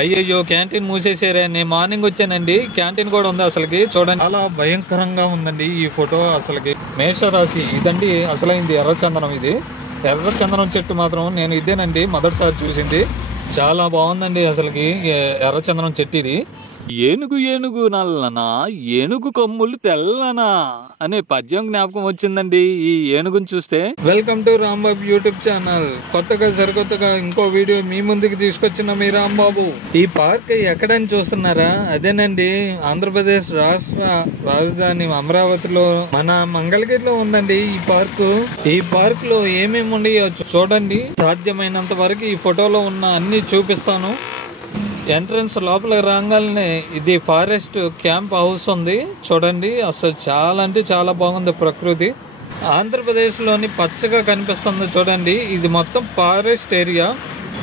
అయ్యయ్యో క్యాంటీన్ మూసేసారే. నేను మార్నింగ్ వచ్చానండి, క్యాంటీన్ కూడా ఉంది అసలుకి. చూడండి చాలా భయంకరంగా ఉందండి ఈ ఫోటో. అసలుకి మేషరాశి ఇదండి అసలైంది ఎర్రచందనం. ఇది ఎర్రచందనం చెట్టు మాత్రం నేను ఇదేనండి మొదటిసారి చూసింది. చాలా బాగుందండి అసలుకి ఎర్రచందనం చెట్టు ఇది. ఏనుగు ఏనుగు నల్లనా, ఏనుగు కొమ్ములు తెల్లనా అనే పద్యం జ్ఞాపకం వచ్చిందండి ఈ ఏనుగుని చూస్తే. Welcome to Rambabu YouTube channel. కొత్తగా సరికొత్తగా ఇంకో వీడియో మీ ముందుకు తీసుకొచ్చిన మీ రాంబాబు. ఈ పార్క్ ఎక్కడని చూస్తున్నారా? అదేనండి ఆంధ్రప్రదేశ్ రాష్ట్ర రాజధాని అమరావతిలో మన మంగళగిరిలో ఉందండి ఈ పార్కు. ఈ పార్క్ లో ఏమేమి ఉన్నాయో చూడండి. సాధ్యమైనంత వరకు ఈ ఫోటోలో ఉన్న అన్ని చూపిస్తాను. ఎంట్రన్స్ లోపల రాగానే ఇది ఫారెస్ట్ క్యాంప్ హౌస్ ఉంది చూడండి. అసలు చాలా అంటే చాలా బాగుంది ప్రకృతి. ఆంధ్రప్రదేశ్లోని పచ్చగా కనిపిస్తుంది చూడండి. ఇది మొత్తం ఫారెస్ట్ ఏరియా.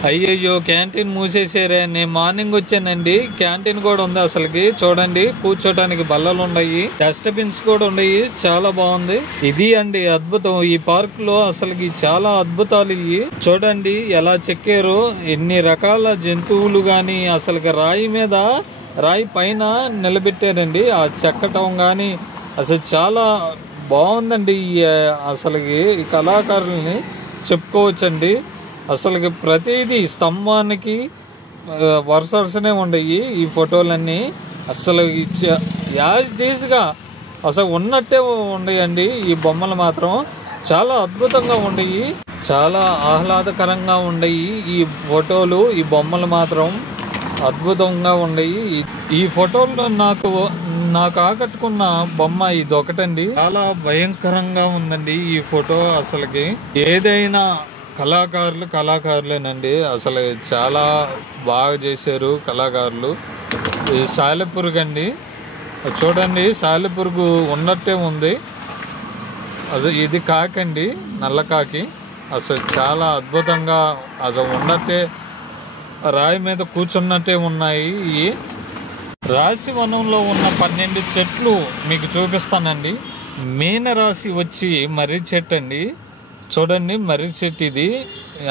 అయ్యయ్యో క్యాంటీన్ మూసేసారే. నేను మార్నింగ్ వచ్చానండి, క్యాంటీన్ కూడా ఉంది అసలుకి. చూడండి కూర్చోటానికి బల్లలు ఉన్నాయి, డస్ట్బిన్స్ కూడా ఉన్నాయి. చాలా బాగుంది. ఇది అండి అద్భుతం ఈ పార్క్ లో. అసలుకి చాలా అద్భుతాలు ఇవి. చూడండి ఎలా చెక్కారు, ఎన్ని రకాల జంతువులు గాని అసలుకి రాయి పైన నిలబెట్టారండి. ఆ చెక్కటం గాని అసలు చాలా బాగుందండి. అసలుకి ఈ కళాకారుల్ని చెప్పుకోవచ్చండి. అసలుకి ప్రతిదీ స్తంభానికి వరుసనే ఉండయి ఈ ఫోటోలన్నీ. అసలు యాజ్ డీస్గా అసలు ఉన్నట్టే ఉండయండి ఈ బొమ్మలు మాత్రం. చాలా అద్భుతంగా ఉండయి, చాలా ఆహ్లాదకరంగా ఉండయి ఈ ఫోటోలు. ఈ బొమ్మలు మాత్రం అద్భుతంగా ఉండయి. ఈ ఫోటోలో నాకు ఆకట్టుకున్న బొమ్మ ఇది ఒకటండి. చాలా భయంకరంగా ఉందండి ఈ ఫోటో. అసలుకి ఏదైనా కళాకారులేనండి. అసలు చాలా బాగా చేశారు కళాకారులు. ఈ సాలెపురుగు అండి చూడండి, సాలెపురుగు ఉన్నట్టే ఉంది. అసలు ఇది కాకండి, నల్ల కాకి. అసలు చాలా అద్భుతంగా అసలు ఉన్నట్టే రాయి మీద కూర్చున్నట్టే ఉన్నాయి. ఈ రాశి వనంలో ఉన్న 12 చెట్లు మీకు చూపిస్తానండి. మీనరాశి వచ్చి మర్రి చెట్టు అండి. చూడండి మర్రి చెట్టు ఇది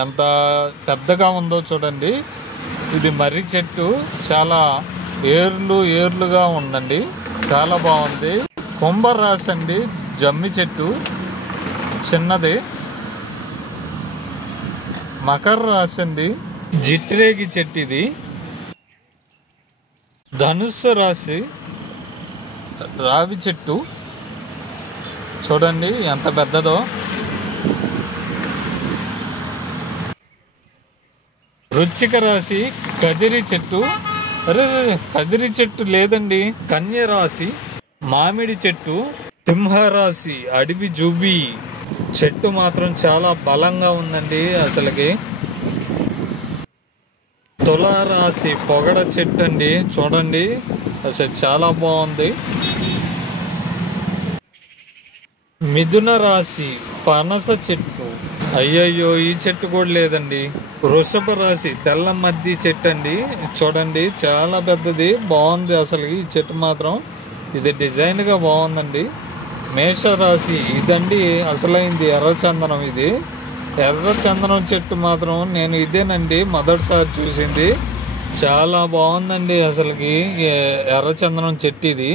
ఎంత పెద్దగా ఉందో చూడండి. ఇది మర్రి చెట్టు చాలా ఏర్లుగా ఉందండి. చాలా బాగుంది. కుంభరాశి అండి, జమ్మి చెట్టు చిన్నది. మకర రాశి అండి, జిట్రేగి చెట్టు ఇది. ధనుస్సు రాశి రావి చెట్టు చూడండి ఎంత పెద్దదో. వృశ్చిక రాశి కదిరి చెట్టు. అరే కదిరి చెట్టు లేదండి, కన్య రాశి మామిడి చెట్టు. సింహరాశి అడవి జువ్వి చెట్టు మాత్రం చాలా బలంగా ఉందండి అసలుకి. తులారాశి పొగడ చెట్టు అండి చూడండి, అసలు చాలా బాగుంది. మిథున రాశి పనస చెట్టు. అయ్యయ్యో ఈ చెట్టు కూడా లేదండి. వృషభ రాశి తెల్ల మద్ది చెట్టు అండి చూడండి, చాలా పెద్దది, బాగుంది అసలు ఈ చెట్టు మాత్రం. ఇది డిజైన్ గా బాగుందండి. మేషరాశి ఇదండి అసలైంది ఎర్రచందనం. ఇది ఎర్రచందనం చెట్టు మాత్రం నేను ఇదేనండి మొదటిసారి చూసింది. చాలా బాగుందండి అసలుకి ఎర్రచందనం చెట్టు ఇది.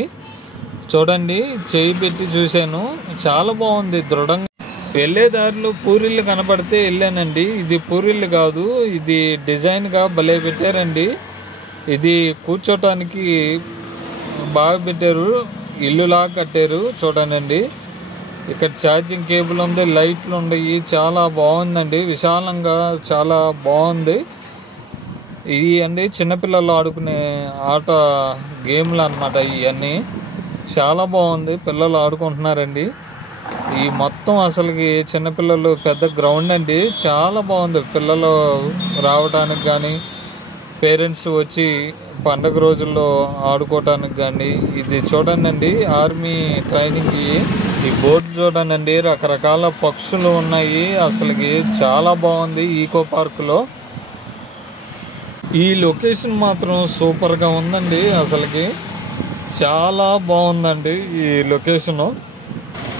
చూడండి చేయి పెట్టి చూశాను, చాలా బాగుంది దృఢంగా. వెళ్ళే దారిలో పూరిళ్ళు కనపడితే వెళ్ళానండి. ఇది పూరిళ్ళు కాదు, ఇది డిజైన్ గా భలే పెట్టారండి. ఇది కూర్చోటానికి బాగా పెట్టారు, ఇల్లులాగా కట్టారు చూడండి. ఇక్కడ ఛార్జింగ్ కేబుల్ ఉంది, లైట్లు ఉన్నాయి. చాలా బాగుందండి, విశాలంగా చాలా బాగుంది. ఇది అండి చిన్నపిల్లలు ఆడుకునే ఆట గేమ్లు అన్నమాట ఇవన్నీ. చాలా బాగుంది, పిల్లలు ఆడుకుంటున్నారండి. ఈ మొత్తం అసలుకి చిన్నపిల్లలు పెద్ద గ్రౌండ్ అండి. చాలా బాగుంది పిల్లలు రావడానికి కానీ, పేరెంట్స్ వచ్చి పండగ రోజుల్లో ఆడుకోవటానికి కానీ. ఇది చూడండి ఆర్మీ ట్రైనింగ్. ఈ బోర్డు చూడండి, రకరకాల పక్షులు ఉన్నాయి. అసలుకి చాలా బాగుంది ఈకో పార్కులో. ఈ లొకేషన్ మాత్రం సూపర్గా ఉందండి. అసలుకి చాలా బాగుందండి ఈ లొకేషను.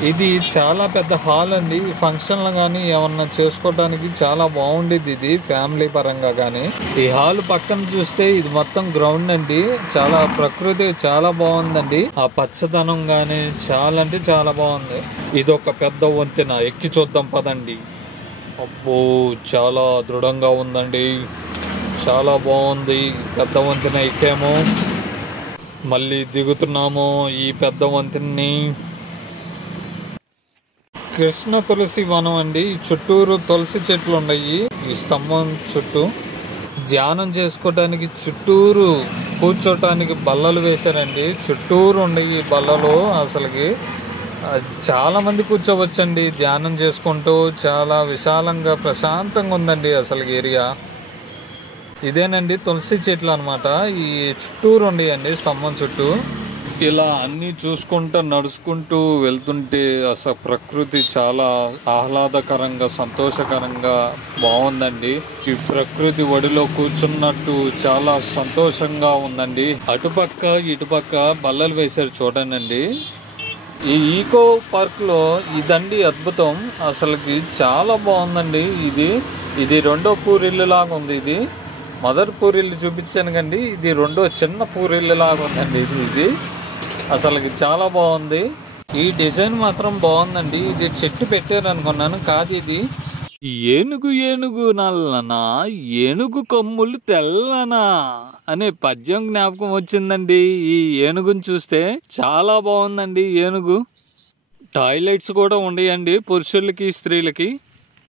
ఇది చాలా పెద్ద హాల్ అండి. ఫంక్షన్లు కానీ ఏమన్నా చేసుకోవడానికి చాలా బాగుండేది ఇది ఫ్యామిలీ పరంగా కానీ. ఈ హాల్ పక్కన చూస్తే ఇది మొత్తం గ్రౌండ్ అండి. చాలా ప్రకృతి చాలా బాగుందండి. ఆ పచ్చదనం గాని చాలా అంటే చాలా బాగుంది. ఇది ఒక పెద్ద వంతెన, ఎక్కి చూద్దాం పదండి. అబ్బో చాలా దృఢంగా ఉందండి, చాలా బాగుంది. పెద్ద వంతెన ఎక్కాము, మళ్ళీ దిగుతున్నాము ఈ పెద్ద వంతెనని. కృష్ణ తులసి వనం అండి. చుట్టూరు తులసి చెట్లు ఉన్నాయి. ఈ స్తంభం చుట్టూ ధ్యానం చేసుకోవడానికి చుట్టూరు కూర్చోటానికి బల్లలు వేశారండి. చుట్టూరు ఉన్నాయి ఈ బల్లలు. అసలుకి చాలా మంది కూర్చోవచ్చండి ధ్యానం చేసుకుంటూ. చాలా విశాలంగా ప్రశాంతంగా ఉందండి అసలు ఏరియా. ఇదేనండి తులసి చెట్లు అనమాట. ఈ చుట్టూరు ఉన్నాయండి స్తంభం చుట్టూ. ఇలా అన్ని చూసుకుంటూ నడుచుకుంటూ వెళ్తుంటే అసలు ప్రకృతి చాలా ఆహ్లాదకరంగా సంతోషకరంగా బాగుందండి. ఈ ప్రకృతి ఒడిలో కూర్చున్నట్టు చాలా సంతోషంగా ఉందండి. అటుపక్క ఇటుపక్క బల్లలు వేశారు చూడండి. ఈ ఈకో పార్క్ లో ఇదండి అద్భుతం. అసలుకి చాలా బాగుందండి. ఇది రెండో పూరిల్లు లాగా ఉంది. ఇది మొదటి పూరిల్లు చూపించాను కండి, ఇది రెండో చిన్న పూరిల్లు లాగా ఉందండి. ఇది అసలుకి చాలా బాగుంది. ఈ డిజైన్ మాత్రం బాగుందండి. ఇది చెట్టు పెట్టారు అనుకున్నాను, కాదు ఇది ఏనుగు నల్లనా, ఏనుగు కొమ్ములు తెల్లనా అనే పద్యం జ్ఞాపకం వచ్చిందండి. ఈ ఏనుగుని చూస్తే చాలా బాగుందండి. ఏనుగు టాయిలెట్స్ కూడా ఉన్నాయండి పురుషులకి స్త్రీలకి.